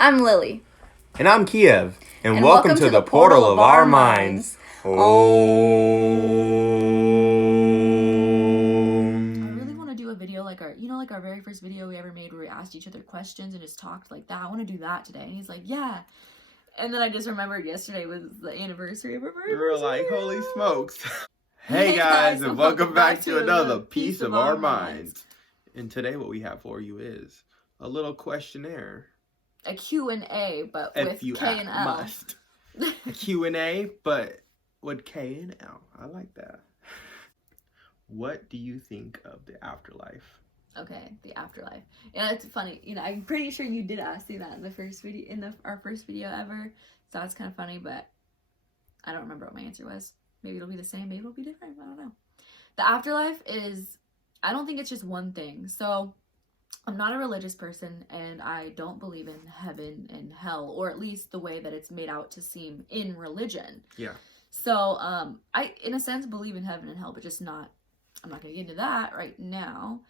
I'm Lily. And I'm Kiev. And welcome to the portal of our minds. I really want to do a video like our very first video we ever made where we asked each other questions and just talked like that. I want to do that today. And he's like, yeah. And then I just remembered yesterday was the anniversary of our very We were like, holy smokes. Hey guys, and welcome back to another piece of our minds. And today what we have for you is a little questionnaire. A Q&A, but with K and L. Must. A Q&A, but with K and L. I like that. What do you think of the afterlife? Okay, the afterlife. And it's funny, I'm pretty sure you did ask me that in the first video, our first video ever. So that's kind of funny, but I don't remember what my answer was. Maybe it'll be the same, maybe it'll be different. I don't know. The afterlife is, I don't think it's just one thing. So I'm not a religious person, and I don't believe in heaven and hell, or at least the way that it's made out to seem in religion. Yeah. So I, in a sense, believe in heaven and hell, but just not, I'm not going to get into that right now.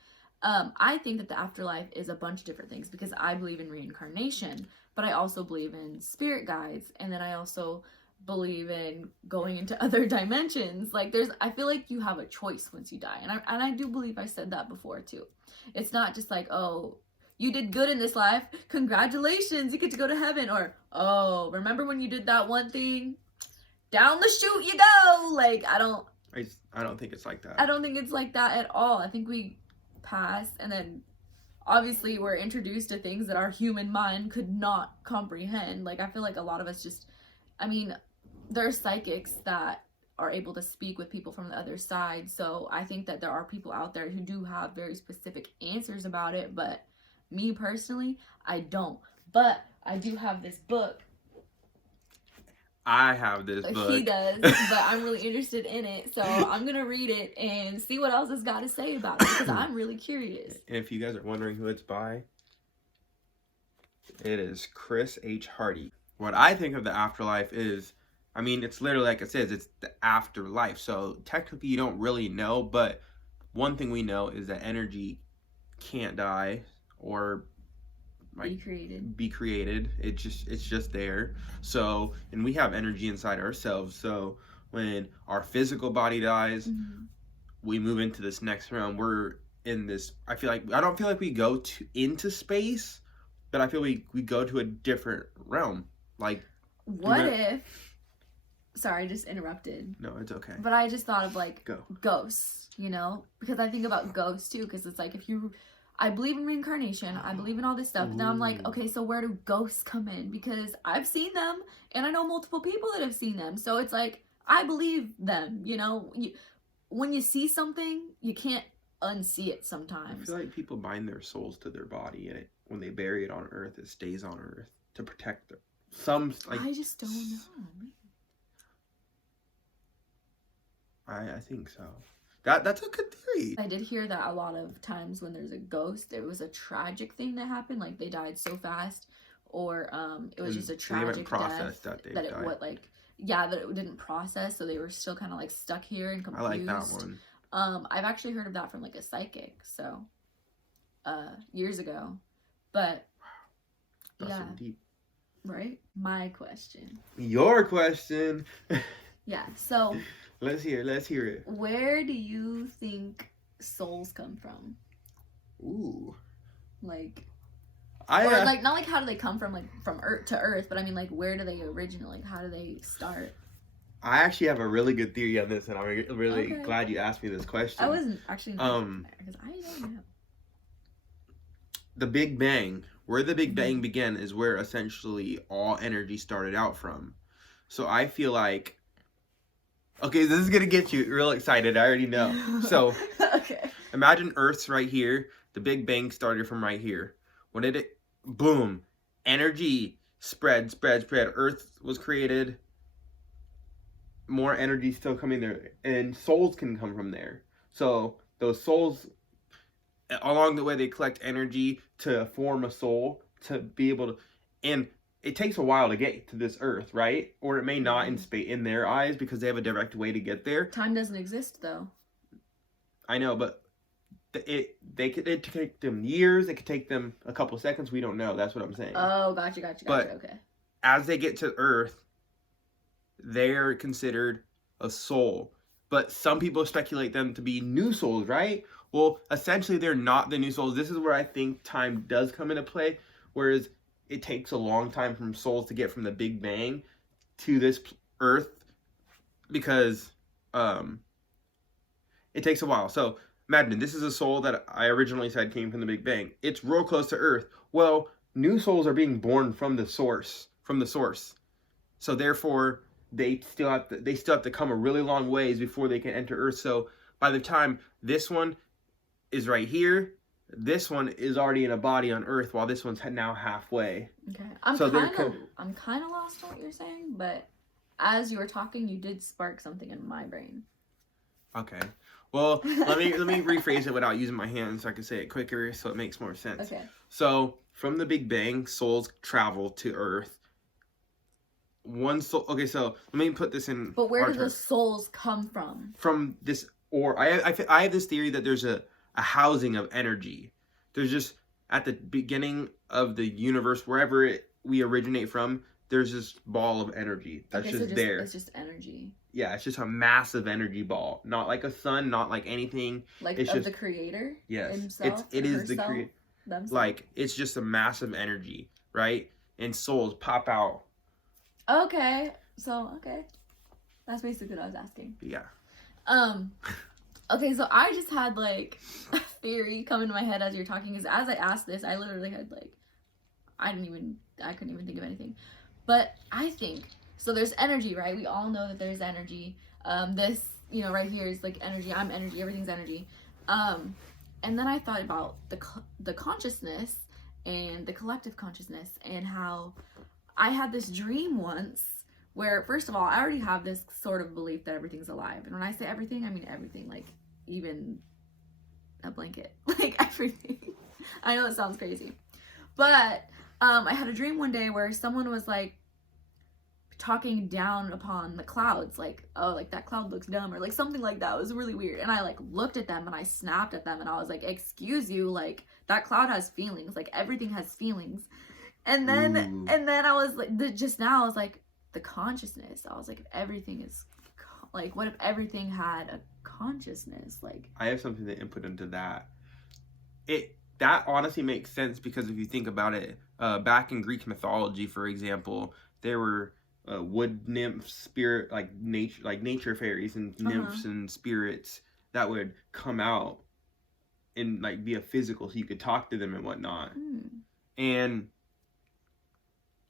I think that the afterlife is a bunch of different things because I believe in reincarnation, but I also believe in spirit guides, and then I also believe in going into other dimensions. Like I feel like you have a choice once you die, and I do believe I said that before too. It's not just like, oh, you did good in this life, congratulations, you get to go to heaven, or oh, remember when you did that one thing, down the chute you go. Like I don't think it's like that. I don't think it's like that at all. I think we pass, and then obviously we're introduced to things that our human mind could not comprehend. Like I feel like a lot of us just, there are psychics that are able to speak with people from the other side. So I think that there are people out there who do have very specific answers about it. But me personally, I don't. But I do have this book. I have this book. He does, but I'm really interested in it. So I'm going to read it and see what else it's got to say about it because I'm really curious. And if you guys are wondering who it's by, it is Chris H. Hardy. What I think of the afterlife is, it's literally like it says, it's the afterlife. So technically you don't really know, but one thing we know is that energy can't die or be created. It's just there. So, and we have energy inside ourselves. So when our physical body dies, we move into this next realm. We're in this, I don't feel like we go into space, but I feel we go to a different realm. Like, what if, sorry, I just interrupted. No, it's okay. But I just thought of ghosts, because I think about ghosts too, because it's like I believe in reincarnation, I believe in all this stuff. Now I'm like, okay, so where do ghosts come in? Because I've seen them, and I know multiple people that have seen them. So it's like, I believe them, when you see something, you can't unsee it sometimes. I feel like people bind their souls to their body, and when they bury it on Earth, it stays on Earth to protect them. I just don't know. I think so. That's a good theory. I did hear that a lot of times when there's a ghost, it was a tragic thing that happened, like they died so fast, or it was just a tragic death that it didn't process, so they were still kind of like stuck here and confused. I like that one. I've actually heard of that from like a psychic, so years ago, but that's so deep. Right? My question. Your question. Yeah, so let's hear it. Where do you think souls come from? Ooh. Like, not like how do they come from, like from Earth to Earth, but where do they originate? Like, how do they start? I actually have a really good theory on this, and I'm really glad you asked me this question. I wasn't actually because I don't know. The Big Bang. Where the Big Bang began is where essentially all energy started out from. So I feel like, okay, this is going to get you real excited. I already know. So okay. Imagine Earth's right here. The Big Bang started from right here. When boom, energy spread. Earth was created. More energy still coming there. And souls can come from there. So those souls, along the way, they collect energy to form a soul, to be able to, and it takes a while to get to this Earth, right? Or it may not in their eyes because they have a direct way to get there. Time doesn't exist, though. I know, but it could take them years. It could take them a couple seconds. We don't know. That's what I'm saying. Oh, gotcha. But Okay. as they get to Earth, they're considered a soul. But some people speculate them to be new souls, right? Well, essentially, they're not the new souls. This is where I think time does come into play. Whereas it takes a long time from souls to get from the Big Bang to this Earth, because it takes a while. So imagine this is a soul that I originally said came from the Big Bang. It's real close to Earth. Well, new souls are being born from the source. So therefore, they still have to come a really long ways before they can enter Earth. So by the time this one is right here, this one is already in a body on Earth, while this one's now halfway. Okay, I'm kind of lost on what you're saying, but as you were talking, you did spark something in my brain. Okay. Well, let me rephrase it without using my hands so I can say it quicker so it makes more sense. Okay. So from the Big Bang, souls travel to Earth. One soul. Okay, so let me put this in. But where do the souls come from? From this, or I have this theory that there's a housing of energy. There's just at the beginning of the universe, wherever we originate from, there's this ball of energy that's there. It's just energy. Yeah, it's just a massive energy ball. Not like a sun, not like anything. Like it's of just the creator? Yes. Himself? It is the creator. Like, it's just a massive energy, right? And souls pop out. Okay. That's basically what I was asking. Yeah. Okay, so I just had, like, a theory come into my head as you're talking, because as I asked this, I literally had, like, I couldn't even think of anything. But I think, so there's energy, right? We all know that there's energy. This, right here is, like, energy. I'm energy. Everything's energy. And then I thought about the consciousness and the collective consciousness, and how I had this dream once where, first of all, I already have this sort of belief that everything's alive. And when I say everything, I mean everything, like even a blanket, like everything. I know it sounds crazy. But I had a dream one day where someone was like talking down upon the clouds, like, oh, like that cloud looks dumb, or like something like that. It was really weird. And I like looked at them and I snapped at them and I was like, excuse you, like that cloud has feelings, like everything has feelings. And then I was like, just now I was like, the consciousness. I was like, if everything is like, what if everything had a consciousness? Like, I have something to input into that. That honestly makes sense, because if you think about it, back in Greek mythology, for example, there were wood nymphs, spirit, like nature fairies and nymphs and spirits that would come out and like be a physical, so you could talk to them and whatnot. And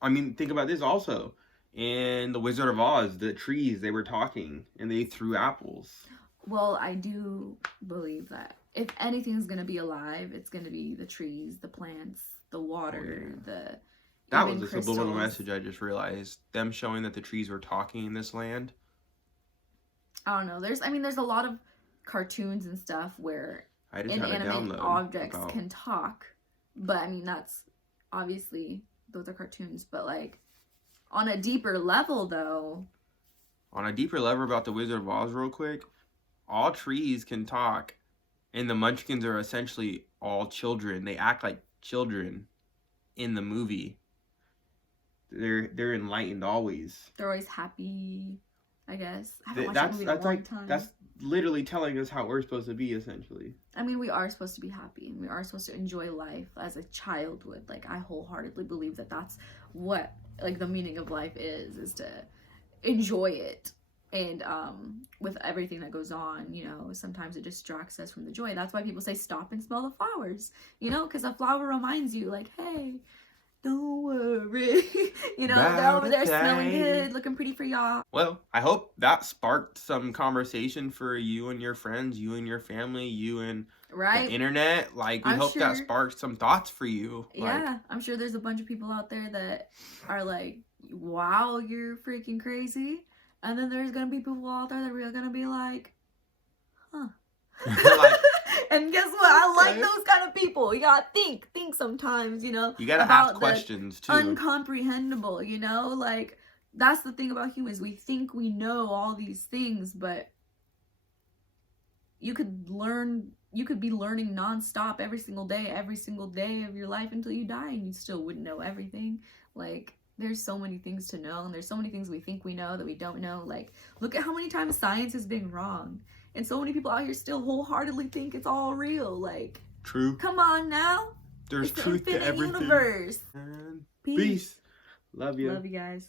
I mean, think about this also. In The Wizard of Oz, the trees, they were talking and they threw apples. Well, I do believe that if anything's going to be alive, it's going to be the trees, the plants, the water, That was a subliminal message, I just realized. Them showing that the trees were talking in this land. I don't know. There's a lot of cartoons and stuff where inanimate objects can talk. But, I mean, that's obviously, those are cartoons. But, like, on a deeper level, though. On a deeper level about the Wizard of Oz, real quick, all trees can talk. And the Munchkins are essentially all children. They act like children in the movie. They're enlightened always. They're always happy, I guess. I haven't watched that movie in a long time. That's literally telling us how we're supposed to be, essentially. I mean, we are supposed to be happy. We are supposed to enjoy life as a child would. Like, I wholeheartedly believe that that's what, like, the meaning of life is to enjoy it. And with everything that goes on, sometimes it distracts us from the joy. That's why people say stop and smell the flowers, because a flower reminds you, like, hey, don't worry, they're over there smelling good, looking pretty for y'all. Well, I hope that sparked some conversation for you and your friends, you and your family, you and the internet. Like, we hope that sparked some thoughts for you. Yeah, I'm sure there's a bunch of people out there that are like, wow, you're freaking crazy. And then there's going to be people out there that are going to be like, huh. And guess what? I like those kind of people. You got to think sometimes, You got to ask questions, too. Uncomprehendable, Like, that's the thing about humans. We think we know all these things, but you could you could be learning nonstop every single day of your life until you die, and you still wouldn't know everything. Like, there's so many things to know, and there's so many things we think we know that we don't know. Like, look at how many times science has been wrong, and so many people out here still wholeheartedly think it's all real. Like, true. come on now. There's It's the truth to infinite everything. universe. And Peace. peace. Love you. Love you guys.